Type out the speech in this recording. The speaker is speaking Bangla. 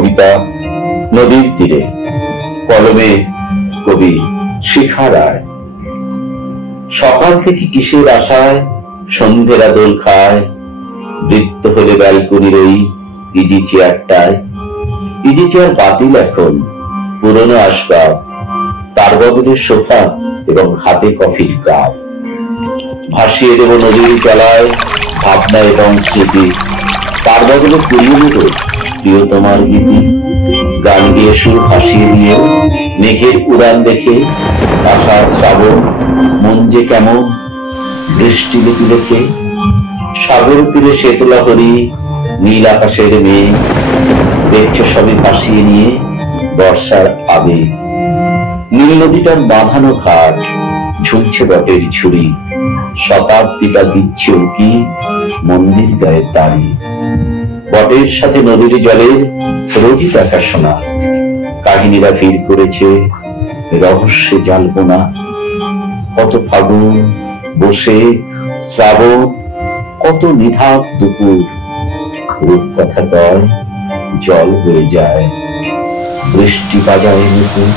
কবিতা নদীর তীরে, কলমে কবি শিখা রায়। সকাল থেকে কিসের আশায় সন্ধ্যেরা দোল খায়, বৃত্ত হলে ব্যালকনির ওই ইজি চেয়ারটায়। ইজি চেয়ার বাতিল এখন, পুরনো আসবাব, তার বদলে সোফা এবং হাতে কফির কাপ। ভাসিয়ে দেব নদীর জলায় ভাবনা এবং স্মৃতি, তার বদলে পুরিয়ে দেব প্রিয় তোমার গীতি। গান গিয়ে সুর ভাসিয়ে দিয়ে মেঘের উড়ান দেখে আষাঢ় শ্রাবণ মন যে কেমন বৃষ্টি লিপি লেখে। সাগর তীরে শ্বেতলা হরি নীল আকাশের মেঘ, দেখছো সবই ভাসিয়ে নিয়ে বর্ষার আবেগ। নীল নদীটার বাঁধানো ঘাট, ঝুলছে বটের ঝুড়ি, শতাব্দীটা দিচ্ছে উকি মন্দির গায়ে তারি। বটের সাথে নদীর জলের রোজই দেখাশোনা, কাহিনীরা ভিড় করেছে রহস্যে জালপনা। কত ফাগুন বসে শ্রাবণ, কত নিধাক দুপুর, রূপকথা কয় জল হয়ে যায়, বৃষ্টি বাজায় নতুন।